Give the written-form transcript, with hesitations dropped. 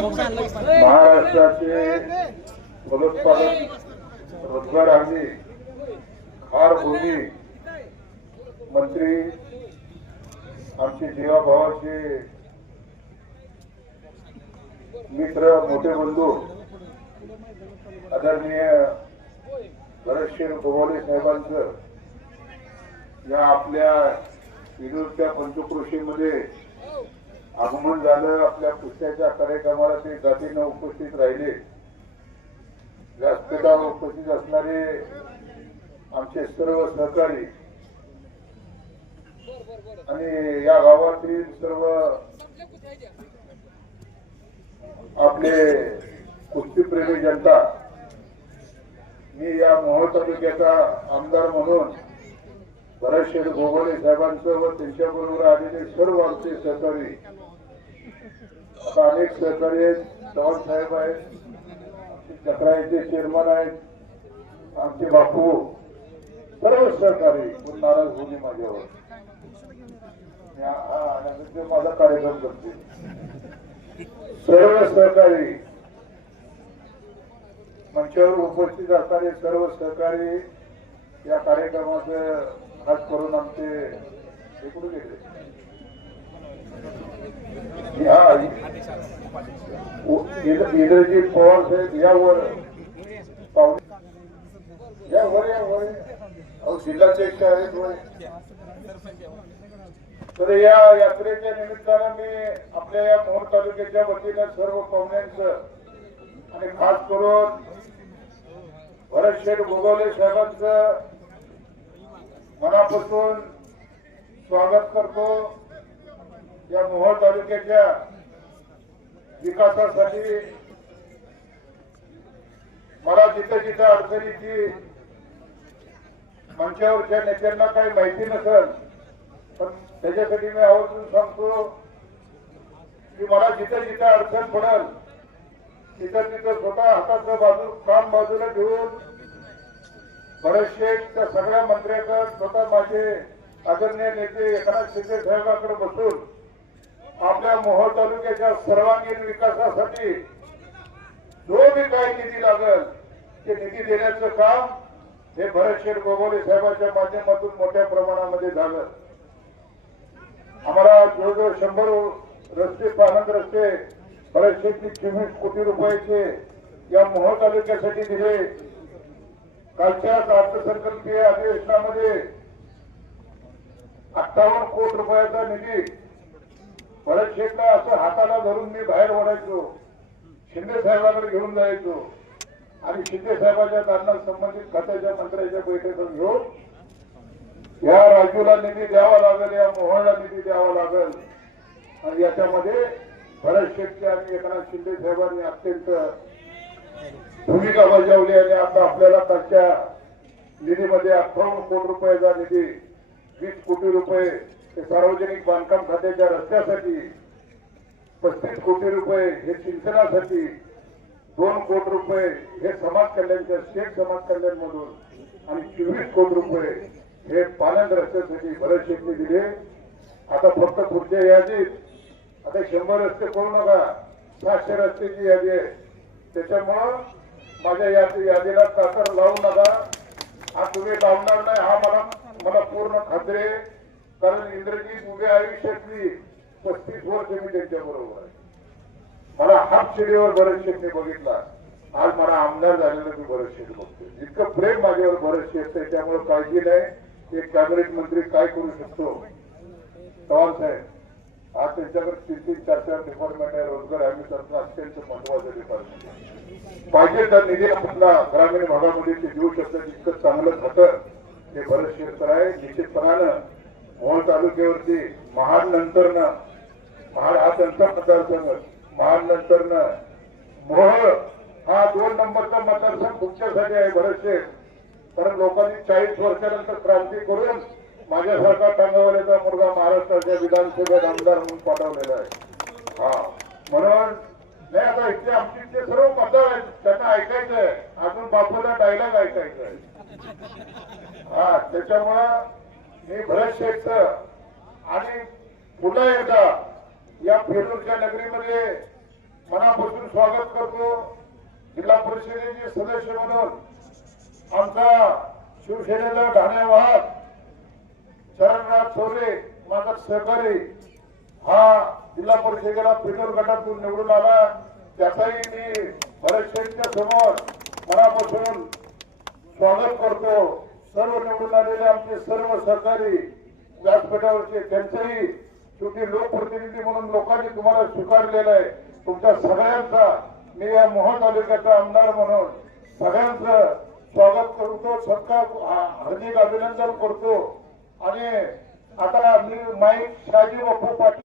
महाराष्ट्राचे फलोत्पादन रोजगार हमी खार भूमी मंत्री आमचे जीवाभावाचे मित्र मोठे बंधू आदरणीय भरतशेठ गोगावले साहेबांचं या आपल्या विदुरच्या पंचक्रोशीमध्ये आगमन झालं। आपल्या कुस्त्याच्या कार्यक्रमाला ते जातीनं उपस्थित राहिले। व्यासपीठावर उपस्थित असणारे आमचे सर्व सहकारी आणि या गावातील सर्व आपले कुस्तीप्रेमी जनता, मी या मोहोळ तालुक्याचा आमदार म्हणून भरतशेठ गोगावले साहेबांचं व त्यांच्याबरोबर आलेले सर्व आमचे सहकारी, आता अनेक सहकारी आहेत, चव्हाण साहेब आहेत, चक्राचे चेअरमन आहेत, आमचे बापू, सर्व सहकारी कोण नाराज होणे माझ्यावर, माझा कार्यक्रम करते। सर्व सहकारी मंचावर उपस्थित असणारे सर्व सहकारी या कार्यक्रमाचं खास करून आमचे एकूण गेले इंद्रजीत पवार साहेब यावर जिल्हाध्यक्ष आहेत। तर या यात्रेच्या निमित्तानं मी आपल्या या मोहोळ तालुक्याच्या वतीने सर्व पाहुण्यांचं आणि खास करून भरतशेठ गोगावले साहेबांचं मनापासून स्वागत करतो। या मोहोळ तालुक्याच्या विकासासाठी मला जिथं जिथं अडचणीची मंचावरच्या नेत्यांना काही माहिती नसेल, पण त्याच्यासाठी मी आवर्जून सांगतो की मला जिथं जिथं अडचण पडेल तिथं तिथं स्वतः हाताचं काम बाजूला घेऊन भरतशेठ त्या सगळ्या मंत्र्याकडे स्वतः माझे आदरणीय नेते एकनाथ शिंदे साहेबांकडे बसून आपल्या मोहोळ तालुक्याच्या सर्वांगीण विकासासाठी जो भी काही निधी लागेल ते निधी देण्याचं काम हे भरतशेठ गोगावले साहेबांच्या माध्यमातून मोठ्या प्रमाणामध्ये झालं। आम्हाला जवळजवळ 100 रस्ते, पानंद रस्ते भरतशेठनी 24 कोटी रुपयाचे या मोहोळ तालुक्यासाठी दिले। कालच्याच अर्थसंकल्पीय अधिवेशनामध्ये 58 कोटी रुपयाचा निधी भरतशेठला असं हाताला धरून मी बाहेर ओढायचो, शिंदे साहेबांकडे घेऊन जायचो आणि शिंदे साहेबांच्या दालना संबंधित खात्याच्या मंत्र्याच्या बैठकीत घेऊन या राजूला निधी द्यावा लागेल, या मोहोळला निधी द्यावा लागेल आणि याच्यामध्ये भरतशेठ आणि एकनाथ शिंदे साहेबांनी अत्यंत भूमिका बजावली आणि आता आपल्याला त्याच्या निधीमध्ये 58 कोटी रुपयाचा निधी, 20 कोटी रुपये सार्वजनिक बांधकाम खात्याच्या रस्त्यासाठी, 35 कोटी रुपये हे सिंचनासाठी, 2 कोटी रुपये हे समाज कल्याणच्या स्टेट समाज कल्याण मधून आणि 24 कोटी रुपये हे पानंद रस्त्यासाठी भरतशेठने दिले। आता फक्त पुढच्या यादीत आता 100 रस्ते करू नका, 700 रस्त्याची यादी आहे। त्याच्यामुळं माझ्या यादीला कातर लावू नका, हा तुम्ही लावणार नाही हा मला पूर्ण खात्री आहे, कारण इंद्रजीत उभ्या आयुष्यातली 35 वर्ष मी त्यांच्या बरोबर आहे। मला हाफ शिडीवर भरतशेठने बघितला, आज मला आमदार झालेलं मी भरतशेठ बघतो। इतकं प्रेम माझ्यावर भरतशेठ आहे, त्यामुळे काळजी नाही। एक कॅबिनेट मंत्री काय करू शकतो? चव्हाण साहेब आज त्यांच्याकडे 3-4 डिपार्टमेंट आहे, रोजगार हमी असणं अत्यंत महत्वाचं डिपार्टमेंट आहे। पाहिजे तर निधी आपला ग्रामीण भागामध्ये ते देऊ शकतात, इतकं चांगलं खातं हे भरतशेठ आहे। निश्चितपणानं मोहोळ तालुक्यावरती महाड नंतरनं, महाड हा त्यांचा मतदारसंघ, महाड नंतरनं मोहोळ हा 2 नंबरचा मतदारसंघ तुमच्यासाठी आहे भरतशेठ, कारण लोकांनी 40 वर्षानंतर क्रांती करून माझ्यासारखा टांगावाल्याचा मुलगा महाराष्ट्राच्या विधानसभेत आमदार म्हणून पाठवलेला आहे। हा म्हणून नाही, आता इथे आमचे ते सर्व मतदार आहेत, त्यांना ऐकायचं आहे, अजून बापूला डायलॉग ऐकायचा आहे। हा त्याच्यामुळं मी भरतशेठचं आणि पुन्हा एकदा या फेलूरच्या नगरीमध्ये मनापासून स्वागत करतो. जिल्हा परिषदेचे सदस्य म्हणून आमचा शिवसेनेचा ठाणेवाद चरणराज चौरे माझा सहकारी हा जिल्हा परिषदेला पेट्रोल गटातून निवडून आला. त्याचाही मी भरतशेठच्या समोर मनापासून स्वागत करतो. सर्व निवडून आलेले आमचे सर्व सहकारी व्यासपीठावरचे त्यांचंही शेवटी लोकप्रतिनिधी म्हणून लोकांनी तुम्हाला स्वीकारलेलं आहे. तुमच्या सगळ्यांचा मी या मोहोळ तालुक्याचा आमदार म्हणून सगळ्यांचं स्वागत करतो, सत्कार हार्दिक अभिनंदन करतो. आणि आता मी माईक शहाजी बापू पाटील